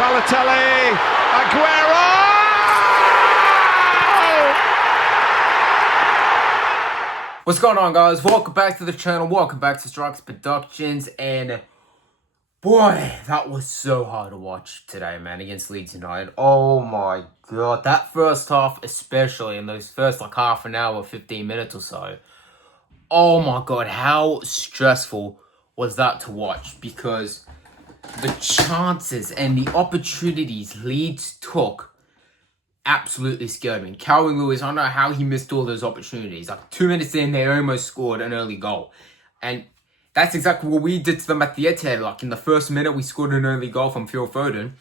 Balotelli, Aguero! What's going on, guys? Welcome back to the channel. Welcome back to Strikes Productions. And boy, that was so hard to watch today, man, against Leeds United. Oh my god, that first half, especially in those first like half an hour, 15 minutes or so. Oh my god, how stressful was that to watch? Because the chances and the opportunities Leeds took absolutely scared me. Calvin Lewis, I don't know how he missed all those opportunities. Like 2 minutes in, they almost scored an early goal. And that's exactly what we did to them at the Etihad. Like in the first minute, we scored an early goal from Phil Foden.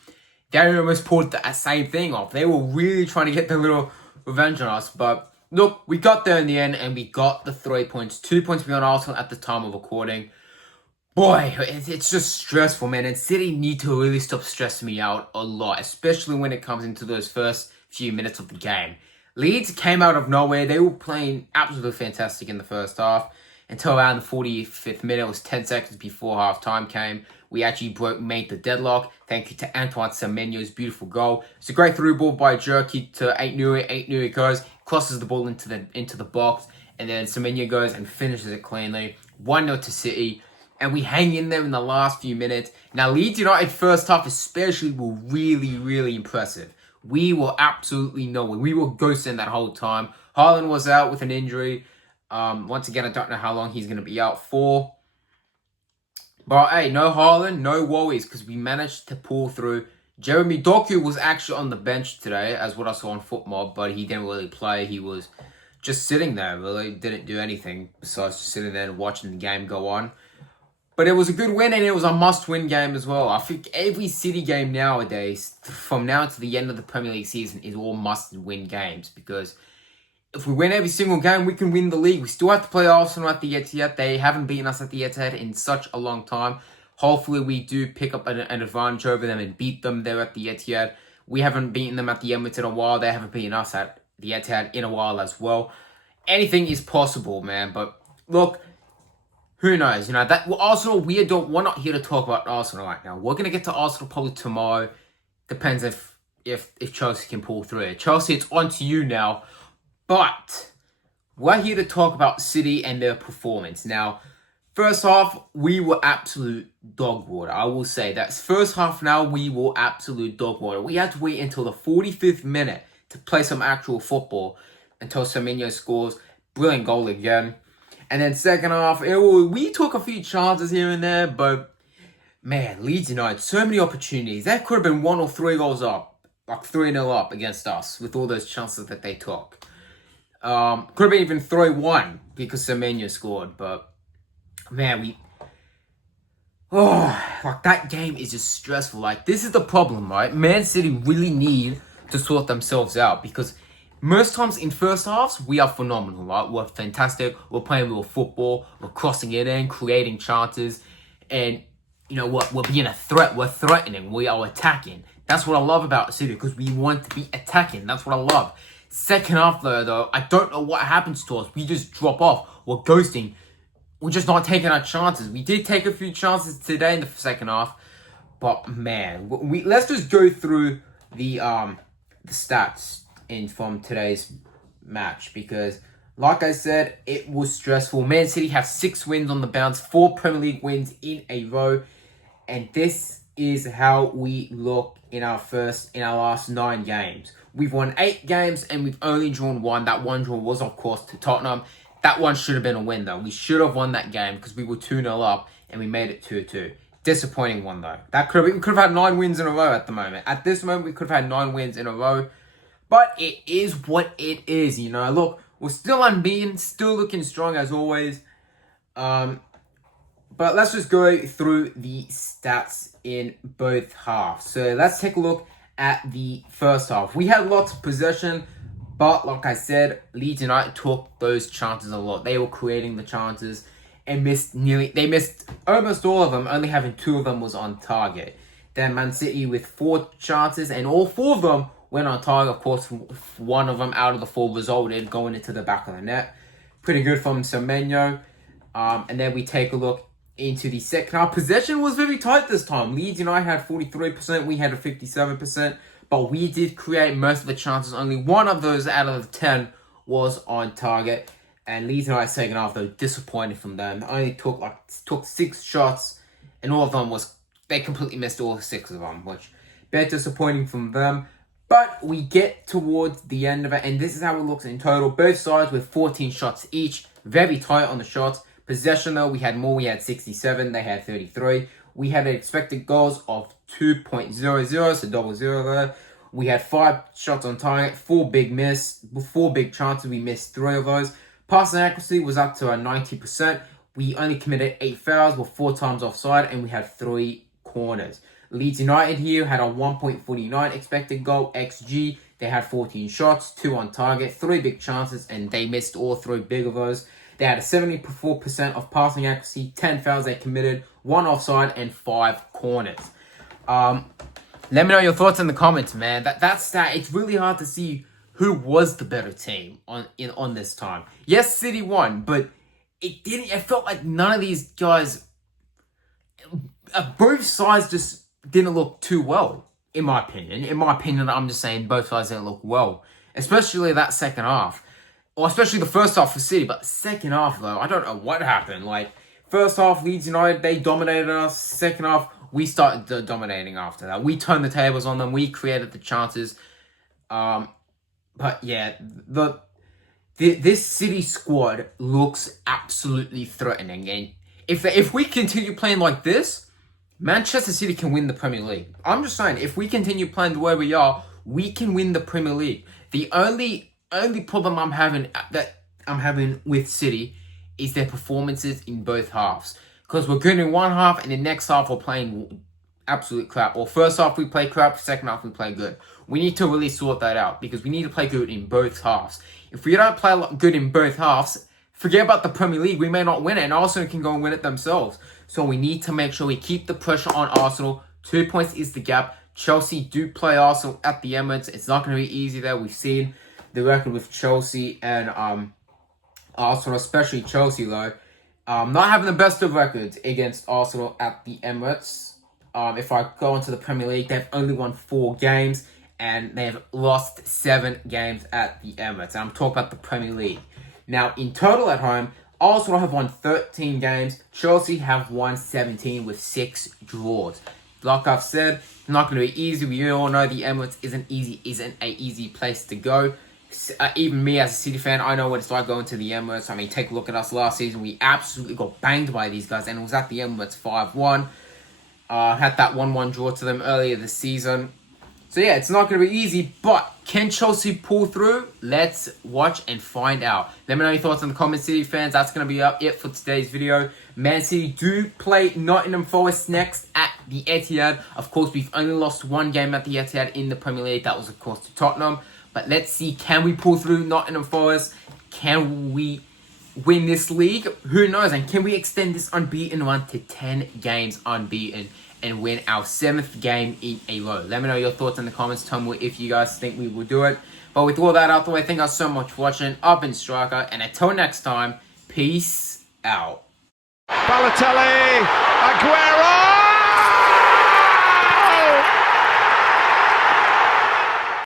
They almost pulled that same thing off. They were really trying to get their little revenge on us. But look, we got there in the end and we got the 3 points. 2 points beyond Arsenal at the time of recording. Boy, it's just stressful, man. And City need to really stop stressing me out a lot, especially when it comes into those first few minutes of the game. Leeds came out of nowhere. They were playing absolutely fantastic in the first half until around the 45th minute. It was 10 seconds before half-time came. We actually made the deadlock. Thank you to Antoine Semenyo's beautiful goal. It's a great through ball by Cherki to Ait-Nouri. Ait-Nouri goes, crosses the ball into the box, and then Semenyo goes and finishes it cleanly. 1-0 to City. And we hang in there in the last few minutes. Now, Leeds United first half especially were really, really impressive. We were absolutely nowhere. We were ghosting that whole time. Haaland was out with an injury. Once again, I don't know how long he's going to be out for. But hey, no Haaland, no worries, because we managed to pull through. Jeremy Doku was actually on the bench today, as what I saw on FootMob, but he didn't really play. He was just sitting there, really. Didn't do anything besides just sitting there and watching the game go on. But it was a good win, and it was a must-win game as well. I think every City game nowadays, from now to the end of the Premier League season, is all must-win games. Because if we win every single game, we can win the league. We still have to play Arsenal at the Etihad. They haven't beaten us at the Etihad in such a long time. Hopefully, we do pick up an advantage over them and beat them there at the Etihad. We haven't beaten them at the Emirates in a while. They haven't beaten us at the Etihad in a while as well. Anything is possible, man. But look, who knows? You know, Arsenal, we're not here to talk about Arsenal right now. We're going to get to Arsenal probably tomorrow. Depends if Chelsea can pull through. Chelsea, it's on to you now. But we're here to talk about City and their performance. Now, first half, we were absolute dog water. I will say that. First half now, we were absolute dog water. We had to wait until the 45th minute to play some actual football until Semenyo scores. Brilliant goal again. And then second half, we took a few chances here and there, but man, Leeds United, so many opportunities. That could have been 1 or 3 goals up, like 3-0 up against us with all those chances that they took. Could have been even 3-1 because Semenyo scored, but man, like that game is just stressful. Like this is the problem, right? Man City really need to sort themselves out because most times in first halves, we are phenomenal, right? We're fantastic. We're playing real football. We're crossing it in, creating chances. And, you know, we're being a threat. We're threatening. We are attacking. That's what I love about City because we want to be attacking. That's what I love. Second half, though, I don't know what happens to us. We just drop off. We're ghosting. We're just not taking our chances. We did take a few chances today in the second half. But, man, let's just go through the stats from today's match because, like I said, it was stressful. Man City have 6 wins on the bounce, 4 Premier League wins in a row, and this is how we look in our last 9 games. We've won 8 games and we've only drawn 1. That one draw was, of course, to Tottenham. That one should have been a win, though. We should have won that game because we were 2-0 up and we made it 2-2. Disappointing one, though. We could have had 9 wins in a row at the moment. At this moment, we could have had 9 wins in a row. But it is what it is, you know. Look, we're still unbeaten, still looking strong as always. But let's just go through the stats in both halves. So let's take a look at the first half. We had lots of possession, but like I said, Leeds United took those chances a lot. They were creating the chances and missed almost all of them, only having 2 of them was on target. Then Man City with 4 chances, and all 4 of them went on target. Of course, 1 of them out of the 4 resulted going into the back of the net. Pretty good from Semenyo. And then we take a look into the second half. Possession was very tight this time. Leeds United had 43%, we had a 57%, but we did create most of the chances. Only one of those out of the 10 was on target. And Leeds United second half, though, disappointed from them. They only took 6 shots, and all of them they completely missed all 6 of them, which bit disappointing from them. But we get towards the end of it, and this is how it looks in total. Both sides with 14 shots each. Very tight on the shots. Possession, though, we had more. We had 67. They had 33. We had an expected goals of 2.00, so 00 there. We had 5 shots on target, 4 big chances. We missed 3 of those. Passing accuracy was up to a 90%. We only committed 8 fouls, were 4 times offside, and we had 3 corners. Leeds United here had a 1.49 expected goal XG. They had 14 shots, 2 on target, 3 big chances, and they missed all 3 big of those. They had a 74% of passing accuracy, 10 fouls they committed, 1 offside, and 5 corners. Let me know your thoughts in the comments, man. That's that. It's really hard to see who was the better team on this time. Yes, City won, but it felt like none of these guys, both sides just didn't look too well, in my opinion. In my opinion, I'm just saying both sides didn't look well. Especially that second half. Or especially the first half for City. But second half, though, I don't know what happened. Like, first half, Leeds United, they dominated us. Second half, we started dominating after that. We turned the tables on them. We created the chances. But yeah, this City squad looks absolutely threatening. And if we continue playing like this, Manchester City can win the Premier League. I'm just saying, if we continue playing the way we are, we can win the Premier League. The only problem I'm having with City is their performances in both halves. Because we're good in one half, and the next half we're playing absolute crap. Or first half we play crap, second half we play good. We need to really sort that out, because we need to play good in both halves. If we don't play good in both halves, forget about the Premier League. We may not win it, and Arsenal can go and win it themselves. So we need to make sure we keep the pressure on Arsenal. 2 points is the gap. Chelsea do play Arsenal at the Emirates. It's not going to be easy there. We've seen the record with Chelsea and Arsenal, especially Chelsea, though. Not having the best of records against Arsenal at the Emirates. If I go into the Premier League, they've only won 4 games, and they've lost 7 games at the Emirates. And I'm talking about the Premier League. Now, in total at home, Arsenal have won 13 games. Chelsea have won 17 with 6 draws. Like I've said, it's not going to be easy. We all know the Emirates isn't an easy place to go. Even me as a City fan, I know what it's like going to the Emirates. I mean, take a look at us last season. We absolutely got banged by these guys, and it was at the Emirates 5-1. Had that 1-1 draw to them earlier this season. So yeah, it's not going to be easy, but can Chelsea pull through? Let's watch and find out. Let me know your thoughts in the comments, City fans. That's going to be it for today's video. Man City do play Nottingham Forest next at the Etihad. Of course, we've only lost 1 game at the Etihad in the Premier League. That was, of course, to Tottenham. But let's see, can we pull through Nottingham Forest? Can we win this league? Who knows? And can we extend this unbeaten run to 10 games unbeaten and win our 7th game in a row? Let me know your thoughts in the comments. Tell me if you guys think we will do it. But with all that out the way, thank you guys so much for watching. I've been Striker, and until next time, peace out. Balotelli, Aguero!